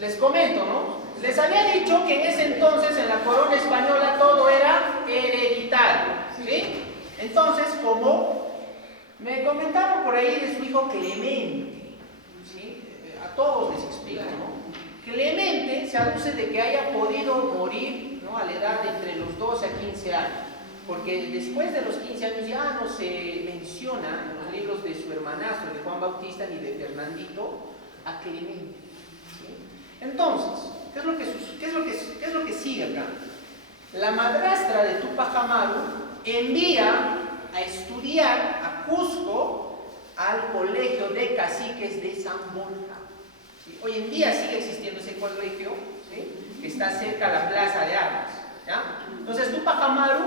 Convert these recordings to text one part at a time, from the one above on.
les comento, ¿no? Les había dicho que en ese entonces en la corona española todo era hereditario, ¿sí? Entonces, como me comentaron por ahí de su hijo Clemente, ¿sí? A todos les explico, ¿no? Clemente se aduce de que haya podido morir, ¿no? A la edad de entre los 12 a 15 años, porque después de los 15 años ya no se menciona en los libros de su hermanastro, de Juan Bautista, ni de Fernandito, a Clemente. Entonces, ¿qué es lo que sigue acá? La madrastra de Tupac Amaru envía a estudiar a Cusco al colegio de caciques de San Borja. ¿Sí? Hoy en día sigue existiendo ese colegio, ¿sí? Que está cerca de la Plaza de Armas, ¿ya? Entonces Tupac Amaru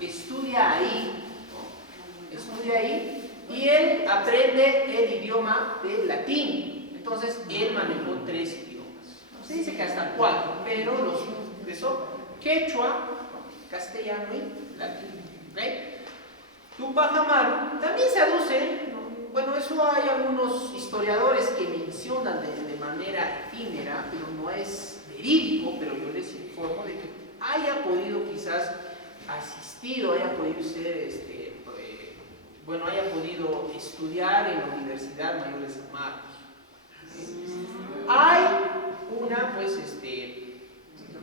estudia ahí, ¿no? Estudia ahí y él aprende el idioma del latín. Entonces él manejó 3 idiomas. Se dice que hasta 4, pero los empezó quechua, castellano y latín. ¿Okay? Tupac Amaru también se aduce, ¿no? Bueno, eso hay algunos historiadores que mencionan de manera efímera, pero no es verídico, pero yo les informo de que haya podido quizás asistir o haya podido ser, haya podido estudiar en la Universidad Mayor de San Marcos. ¿Sí? Hay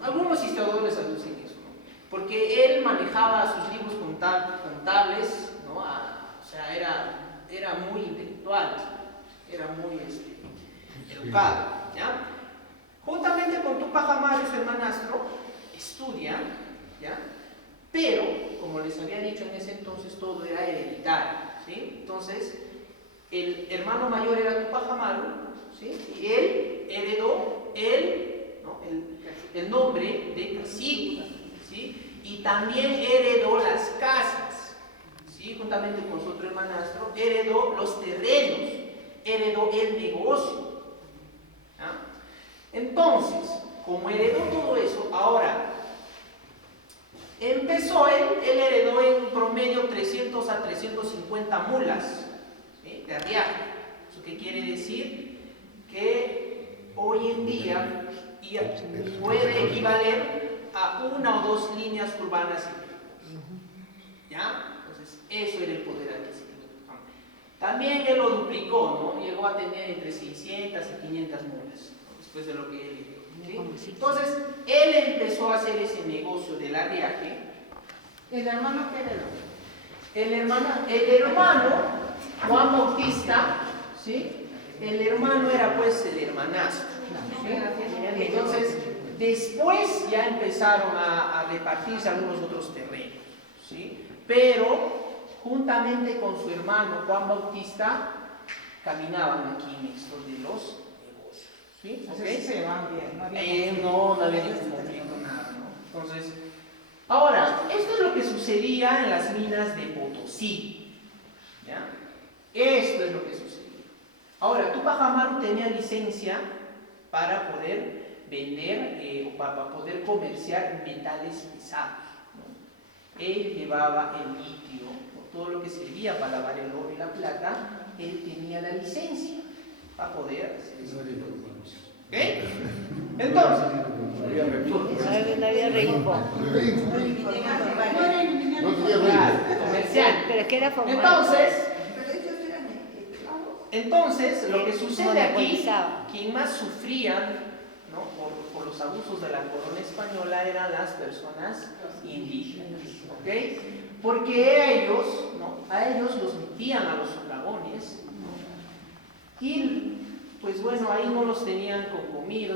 algunos historiadores aducen eso, ¿no? Porque él manejaba sus libros contables, ¿no? O sea, era muy intelectual, era muy educado, ¿ya? Juntamente con Tupac Amaru, su hermanastro, estudian, ¿ya? Pero, como les había dicho en ese entonces, todo era hereditario, ¿sí? Entonces, el hermano mayor era Tupac Amaru, ¿sí? Y él heredó el nombre de cacique, ¿sí? Y también heredó las casas, ¿sí? Juntamente con su otro hermanastro, heredó los terrenos, heredó el negocio, ¿ya? Entonces, como heredó todo eso, ahora empezó él heredó en promedio 300 a 350 mulas, ¿sí? De arriaje. ¿Eso qué quiere decir? Que hoy en día puede equivaler a 1 o 2 líneas urbanas. ¿Ya? Entonces, eso era el poder adquisitivo. También él lo duplicó, ¿no? Llegó a tener entre 600 y 500 mulas, ¿no? Después de lo que él dio, ¿sí? Entonces, él empezó a hacer ese negocio del arriaje. ¿El hermano qué heredó? El hermano, Juan Bautista, ¿sí? El hermano era pues el hermanastro, ¿sí? Entonces, después ya empezaron a repartirse algunos otros terrenos, ¿sí? Pero, juntamente con su hermano Juan Bautista, caminaban aquí en esto de los negocios, ¿sí? ¿Okay? Se van bien, no había ningún conflicto, nada, ¿no? Entonces, ahora, esto es lo que sucedía en las minas de Potosí, ¿ya? Esto es lo que sucedía. Ahora, Tupac Amaru tenía licencia para poder vender o para poder comerciar metales pesados, ¿no? Él llevaba el litio, todo lo que servía para lavar el oro y la plata, él tenía la licencia para poder hacer ese tipo de negocios. ¿Ok? Entonces, no había reinfo. Comercial. Pero es que era formal. Entonces, lo que sucede aquí, quien más sufría, ¿no? por los abusos de la corona española eran las personas indígenas, ¿ok? Porque ellos, ¿no? A ellos los metían a los socavones, ¿no? Y pues bueno, ahí no los tenían con comida,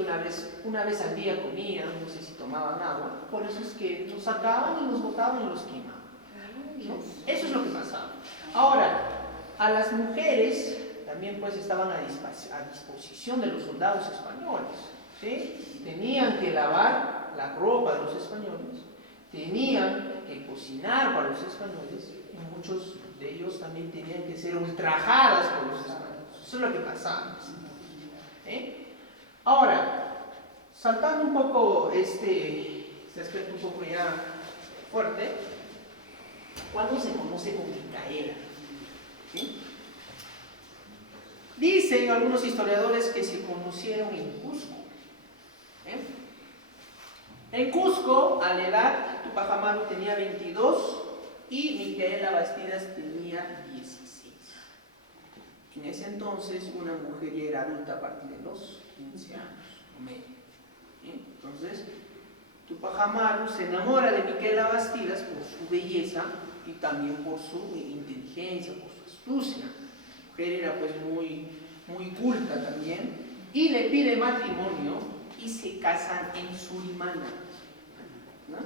una vez al día comían, no sé si tomaban agua, por eso es que los sacaban y los botaban y los quemaban, ¿no? Eso es lo que pasaba. Ahora, a las mujeres también pues estaban a disposición de los soldados españoles, ¿sí? Tenían que lavar la ropa de los españoles, tenían que cocinar para los españoles, y muchos de ellos también tenían que ser ultrajadas por los españoles. Eso es lo que pasaba. Ahora, saltando un poco este aspecto un poco ya fuerte, ¿cuándo se conoce como Micaela? ¿Sí? Dicen algunos historiadores que se conocieron en Cusco, ¿Eh? En Cusco, a la edad, Tupac Amaru tenía 22 y Micaela Bastidas tenía 16. En ese entonces, una mujer ya era adulta a partir de los 15 años o medio. Entonces, Tupac Amaru se enamora de Micaela Bastidas por su belleza y también por su inteligencia, por su astucia. La mujer era pues muy culta también y le pide matrimonio y se casan en Surimana, ¿no?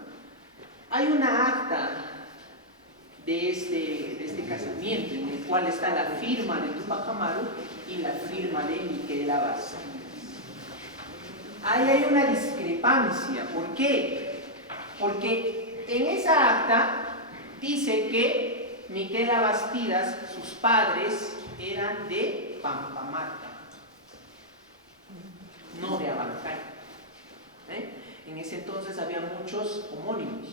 Hay una acta de este casamiento en el cual está la firma de Tupac Amaru y la firma de Micaela Bastidas. Ahí hay una discrepancia. ¿Por qué? Porque en esa acta dice que Micaela Bastidas, sus padres eran de Pampamarca, no de Abancay. En ese entonces había muchos homónimos.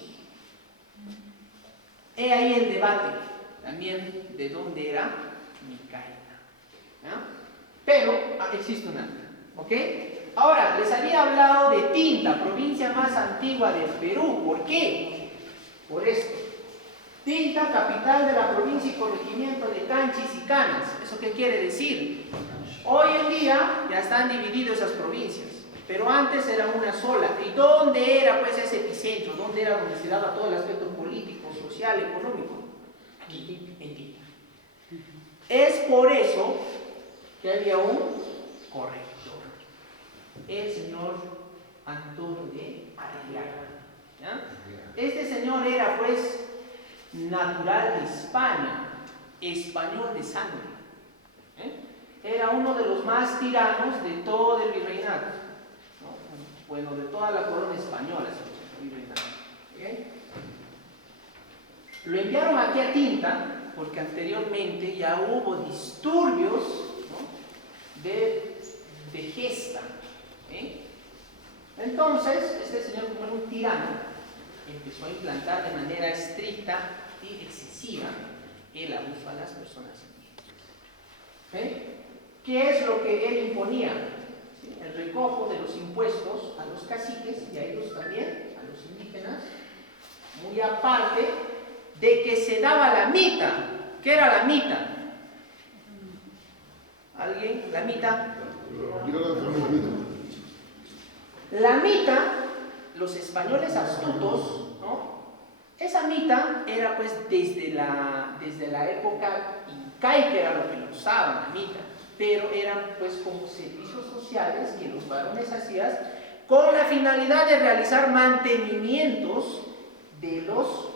He ahí el debate también de dónde era Micaela. Pero existe un acta, ¿ok? Ahora, les había hablado de Tinta, provincia más antigua del Perú. ¿Por qué? Por esto. Tinta, capital de la provincia y corregimiento de Canchis y Canas. ¿Eso qué quiere decir? Hoy en día ya están divididas esas provincias, pero antes era una sola. ¿Y dónde era pues ese epicentro? ¿Dónde era donde se daba todo el aspecto político, social, económico? Aquí, en Tinta. Es por eso que había un corregidor, el señor Antonio de Arriaga. Este señor era pues natural de España, español de sangre. Era uno de los más tiranos de todo el virreinato, ¿no? Bueno, de toda la corona española, virreinato. Lo enviaron aquí a Tinta porque anteriormente ya hubo disturbios, ¿no?, de gesta. Entonces, este señor, como era un tirano, empezó a implantar de manera estricta y excesiva el abuso a las personas indígenas. ¿Qué es lo que él imponía? El recojo de los impuestos a los caciques y a ellos también, a los indígenas, muy aparte de que se daba la mita. ¿Qué era la mita? ¿Alguien? ¿La mita? La mita, los españoles astutos, ¿no? Esa mita era pues desde la época incaica, era lo que lo usaban, la mita, pero eran pues como servicios sociales que los varones hacían con la finalidad de realizar mantenimientos de los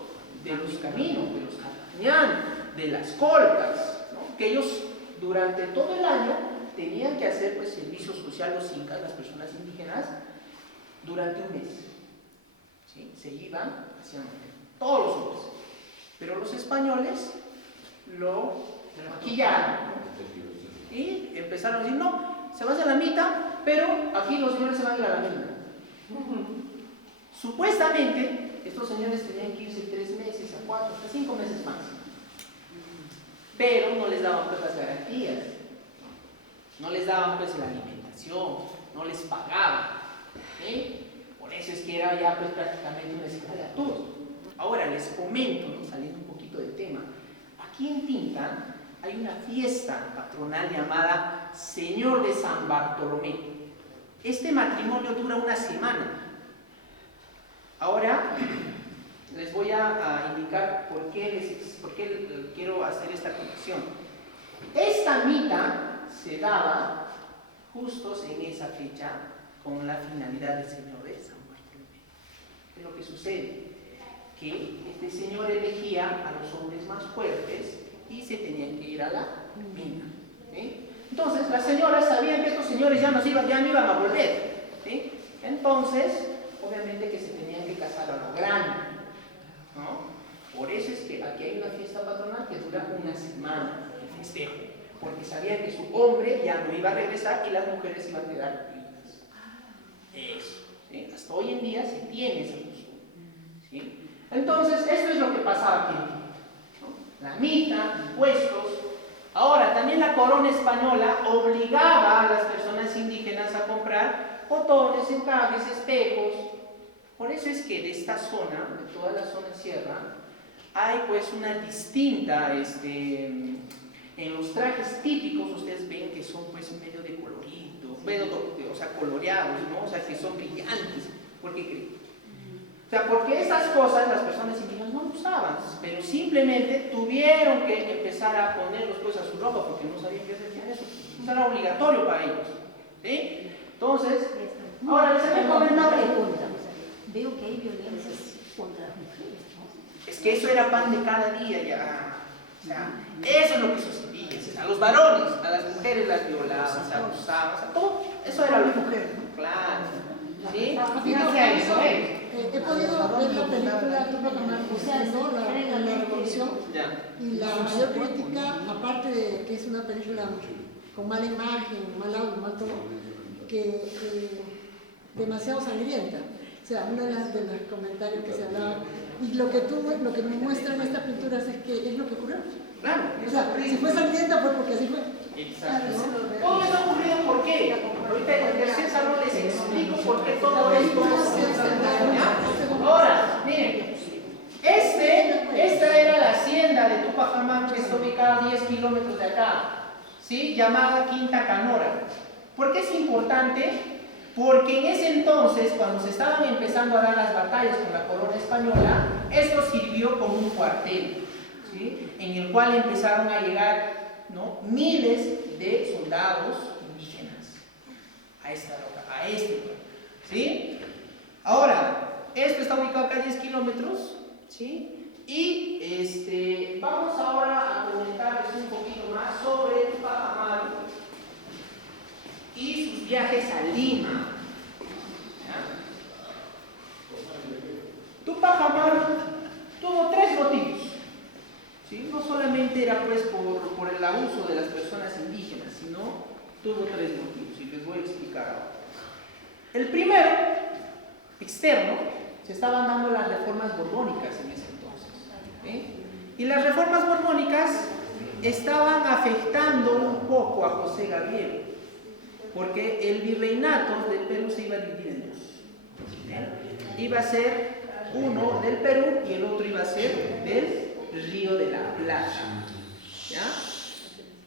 caminos, de los jatañán, de las colcas, ¿no? Que ellos durante todo el año tenían que hacer pues servicio social, los incas, las personas indígenas, durante un mes. ¿Sí? Se iban, hacían todos los hombres, pero los españoles lo maquillaron, ¿no? Y empezaron a decir, no, se va a hacer la mita, pero aquí los señores se van a ir a la mina. Supuestamente, estos señores tenían que irse 3 meses, a 4, hasta 5 meses máximo. Pero no les daban pues las garantías, no les daban pues la alimentación, no les pagaban. Por eso es que era ya pues prácticamente una esclavitud. Ahora les comento, ¿no?, saliendo un poquito del tema, aquí en Tinta hay una fiesta patronal llamada Señor de San Bartolomé. Este matrimonio dura una semana. Ahora les voy a indicar por qué quiero hacer esta conexión. Esta mita se daba justos en esa fecha con la finalidad del Señor de San Bartolomé. ¿Qué es lo que sucede? Que este señor elegía a los hombres más fuertes y se tenían que ir a la mina. Entonces las señoras sabían que estos señores ya no iban a volver. Entonces, obviamente que se tenían que casar a lo grande, ¿no? Por eso es que aquí hay una fiesta patronal que dura una semana, el festejo, porque sabían que su hombre ya no iba a regresar y las mujeres iban a quedar vivas. Eso, ¿sí? Hasta hoy en día se tiene esa costumbre, ¿sí? Entonces, esto es lo que pasaba aquí, ¿no? La mita, impuestos. Ahora, también la corona española obligaba a las personas indígenas a comprar portones, encajes, espejos. Por eso es que de esta zona, de toda la zona sierra, hay pues una distinta, en los trajes típicos ustedes ven que son pues medio de colorito, o sea, coloreados, ¿no? O sea, que son brillantes. ¿Por qué creen? O sea, porque esas cosas las personas indígenas no usaban, pero simplemente tuvieron que empezar a ponerlos pues a su ropa porque no sabían qué hacer con eso. Eso era obligatorio para ellos. ¿Sí? Entonces, ahora les había comentado. Veo que hay violencias contra las mujeres, ¿no? Es que eso era pan de cada día ya. O sea, eso es lo que sucedía. A los varones, a las mujeres las violaban, se abusaban, o sea, todo. Eso era lo que mujer, ¿no? Claro. ¿Sí? He podido ver la película Tupac Amaru, ¿no? La revolución. Y la mayor crítica, aparte de que es una película con mala imagen, mal audio, mal todo, que demasiado sangrienta. O sea, uno de los comentarios que se hablaban. Y lo que me muestran estas pinturas es que es lo que ocurrió. Claro. O sea, si fue sangrienta fue porque así fue. Exacto. Todo esto ha ocurrido ¿por qué? Ahorita en el tercer salón les explico por qué todo esto ¿ya? Ahora, miren, esta era la hacienda de Tupac Amaru que está ubicada a 10 kilómetros de acá, ¿sí? Llamada Quinta Canora. ¿Por qué es importante? Porque en ese entonces, cuando se estaban empezando a dar las batallas con la corona española, esto sirvió como un cuartel, ¿sí? En el cual empezaron a llegar, ¿no?, miles de soldados indígenas a este lugar, ¿sí? Ahora, esto está ubicado acá a 10 kilómetros, ¿sí? Y vamos ahora a comentarles un poquito más sobre Tupac Amaru y sus viajes a Lima. Tupac Amaru tuvo 3 motivos, ¿sí? No solamente era pues por el abuso de las personas indígenas, sino tuvo 3 motivos y les voy a explicar ahora. El primero, externo, se estaban dando las reformas borbónicas en ese entonces, ¿sí? Y las reformas borbónicas estaban afectando un poco a José Gabriel, porque el virreinato del Perú se iba a dividir en 2, ¿sí? Iba a ser uno del Perú y el otro iba a ser del Río de la Plata, ¿ya?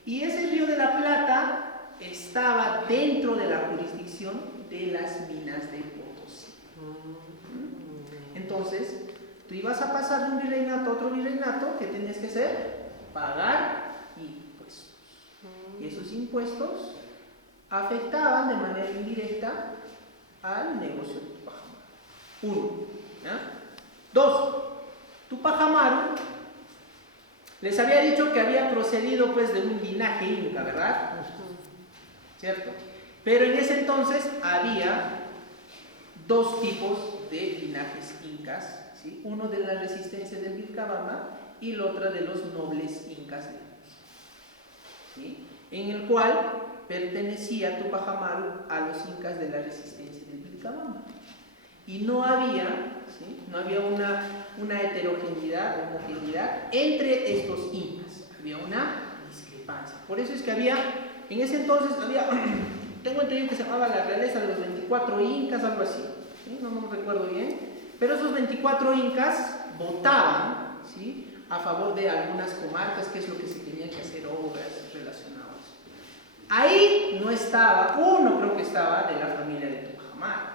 Y ese Río de la Plata estaba dentro de la jurisdicción de las minas de Potosí. Entonces, tú ibas a pasar de un virreinato a otro virreinato, ¿qué tenías que hacer? Pagar impuestos. Y esos impuestos afectaban de manera indirecta al negocio de Tupac Amaru. 1. ¿Ya? 2. Tupac Amaru les había dicho que había procedido pues de un linaje inca, ¿verdad? ¿Cierto? Pero en ese entonces había 2 tipos de linajes incas, ¿sí? Uno de la resistencia del Vilcabamba y el otro de los nobles incas, ¿sí? En el cual pertenecía Tupac Amaru a los incas de la resistencia del Vilcabamba. Y no había, ¿sí?, no había una heterogeneidad o homogeneidad entre estos incas, había una discrepancia. Por eso es que en ese entonces tengo entendido que se llamaba la realeza de los 24 incas, algo así, ¿sí? No me recuerdo bien, pero esos 24 incas votaban, ¿sí?, a favor de algunas comarcas, que es lo que se tenía que hacer, obras relacionadas. Ahí no estaba, uno creo que estaba de la familia de Tupac Amaru,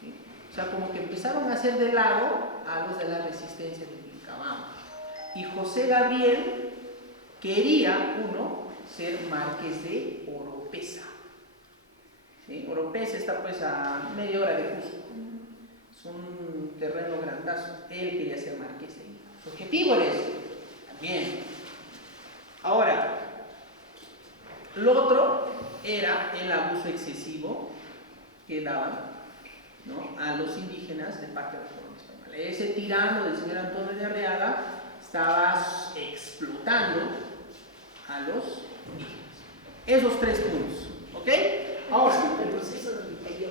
¿sí? O sea, como que empezaron a hacer de lado a los de la resistencia de Vilcabamba. Y José Gabriel quería, ser marqués de Oropesa, ¿sí? Oropesa está pues a media hora de Cusco, es un terreno grandazo. Él quería ser marqués de ahí. Su objetivo era eso, también. Ahora, lo otro era el abuso excesivo que daban, ¿no?, a los indígenas de parte de la corona española. Ese tirano del señor Antonio de Arriaga estaba explotando a los indígenas. Esos 3 puntos, ¿ok? Ahora, El proceso del Mitayo.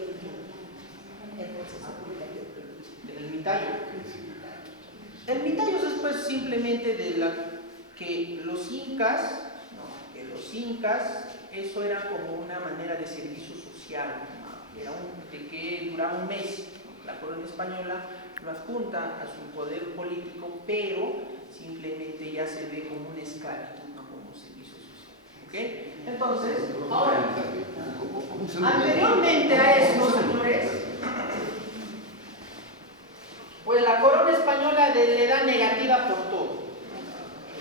del Mitayo. El Mitayo es pues simplemente que los incas, ¿no?, eso era como una manera de servicio social, que duraba un mes. La corona española lo adjunta a su poder político, pero simplemente ya se ve como una esclavitud, no como un servicio social. ¿Okay? Entonces, ahora, anteriormente a esto, señores, pues la corona española le da negativa por todo.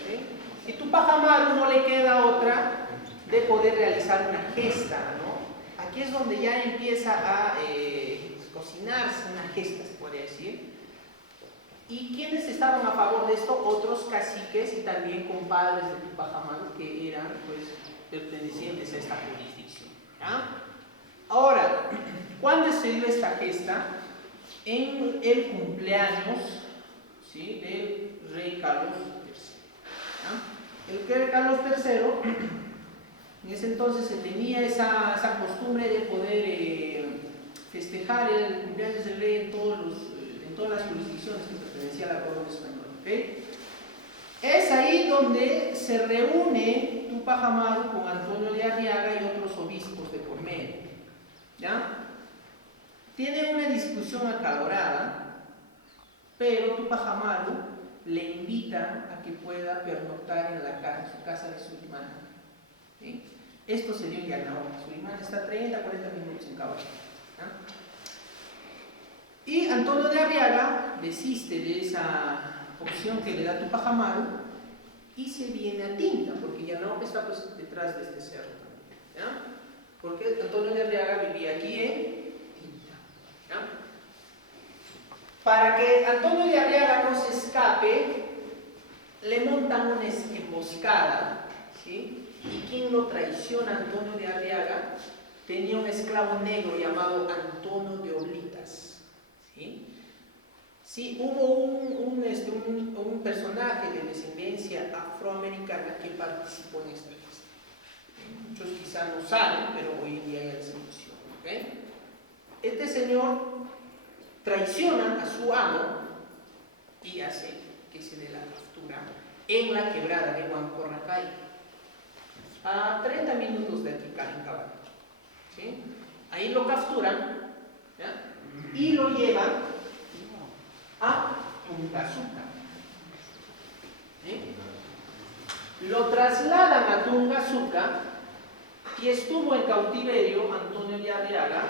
¿Okay? Y Tupac Amaru no le queda otra de poder realizar una gesta, ¿no? Aquí es donde ya empieza a cocinarse una gesta, se podría decir. ¿Y quiénes estaban a favor de esto? Otros caciques y también compadres de Tupac Amaru que eran pues pertenecientes a esta jurisdicción. ¿Ya? Ahora, ¿cuándo se dio esta gesta? En el cumpleaños, ¿sí?, del rey Carlos III. ¿Ya? El rey Carlos III, en ese entonces se tenía esa costumbre de poder festejar el cumpleaños del rey en todas las jurisdicciones que pertenecía a la corona española. ¿Okay? Es ahí donde se reúne Tupac Amaru con Antonio de Arriaga y otros obispos de por medio. ¿Ya? Tiene una discusión acalorada, pero Tupac Amaru le invita a que pueda pernoctar en su casa de Surimán. ¿Sí? Esto se dio en Yanao. Surimán está 30 a 40 minutos en caballo. Y Antonio de Arriaga desiste de esa opción que le da Tupac Amaru y se viene a Tinta, porque Yanao está pues detrás de este cerro también. ¿Ya? Porque Antonio de Arriaga vivía aquí en Tinta. ¿Ya? Para que Antonio de Arriaga no se escape, le montan una emboscada, ¿sí? ¿Y quién lo traiciona a Antonio de Arriaga? Tenía un esclavo negro llamado Antonio de Oblitas. ¿Sí? Sí, hubo un personaje de descendencia afroamericana que participó en esta fiesta. Muchos quizás no saben, pero hoy en día ya les emociona. ¿Okay? Este señor traiciona a su amo y hace que se dé la captura en la quebrada de Huancorracay, a 30 minutos de aquí en caballo. ¿Sí? Ahí lo capturan, ¿ya?, y lo llevan a Tungazuca. ¿Sí? Lo trasladan a Tungazuca y estuvo en cautiverio Antonio de Arriaga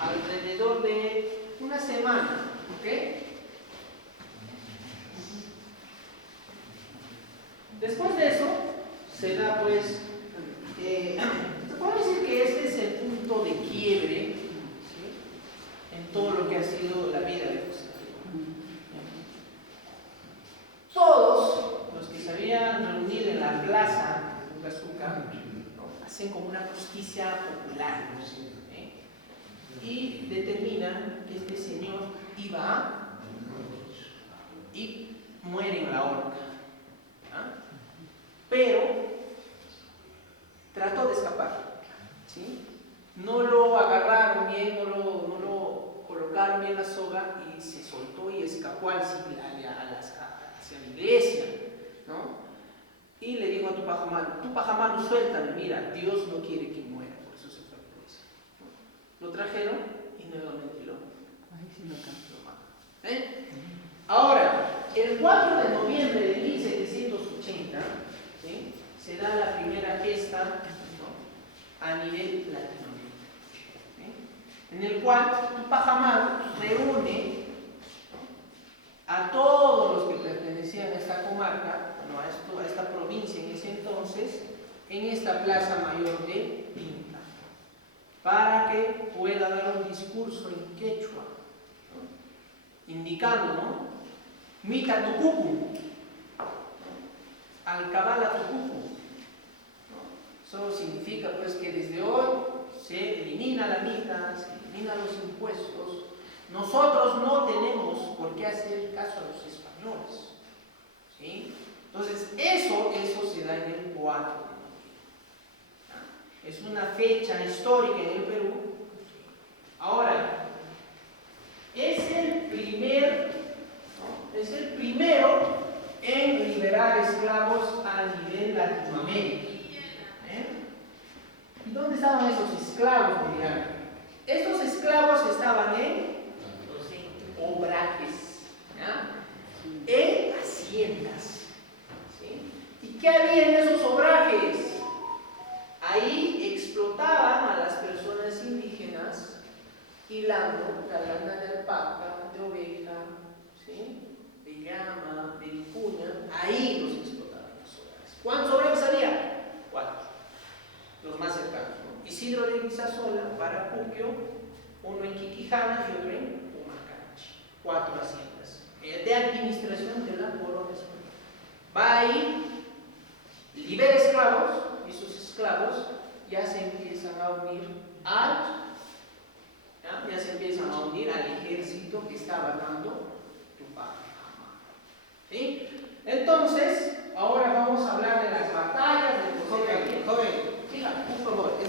alrededor de una semana. ¿Okay? Después de eso se da pues se puede decir que este es el punto de quiebre, ¿sí?, en todo lo que ha sido la vida de José. Todos los que se habían reunido en la plaza de Tungazuca, ¿no?, hacen como una justicia popular, ¿sí?, y determinan que este señor iba y muere en la horca. Pero trató de escapar, ¿sí? No lo agarraron bien, no lo colocaron bien la soga y se soltó y escapó hacia la iglesia, ¿no? Y le dijo a Tupac Amaru, suéltame, mira, Dios no quiere que muera, por eso se fue a la iglesia. Lo trajeron y nuevamente lo mataron. Ahora, el 4 de noviembre de 1780, ¿sí?, se da la primera fiesta, ¿no?, a nivel latinoamericano, ¿sí?, en el cual Tupac Amaru reúne, ¿no?, a todos los que pertenecían a esta comarca, ¿no?, a esta provincia en ese entonces, en esta plaza mayor de Tinta, para que pueda dar un discurso en quechua, ¿no?, indicando, ¿no?, Mita Tucucu, Alcabala Tucucu. Eso significa pues que desde hoy se elimina la mita, se eliminan los impuestos. Nosotros no tenemos por qué hacer caso a los españoles, ¿sí? Entonces eso se da en el 4 de noviembre. Es una fecha histórica en el Perú. Ahora, es el primero en liberar esclavos a nivel Latinoamérica. ¿Y dónde estaban esos esclavos? Estos esclavos hilando la lana de alpaca, de oveja, ¿sí? De llama, de vicuña, ahí los explotaban los solares. ¿Cuántos obreros había? 4, los más cercanos, ¿no? Isidro de Guisasola, Paracuquio, uno en Quiquijana y otro en Humacachi. 4 haciendas de administración de la corona española. Va ahí, libera esclavos y sus esclavos ya se empiezan a unir ya se empiezan a unir al ejército que estaba dando Tupac Amaru. ¿Sí? Entonces, ahora vamos a hablar de las batallas de José Gabriel. Joven, Siga, por favor.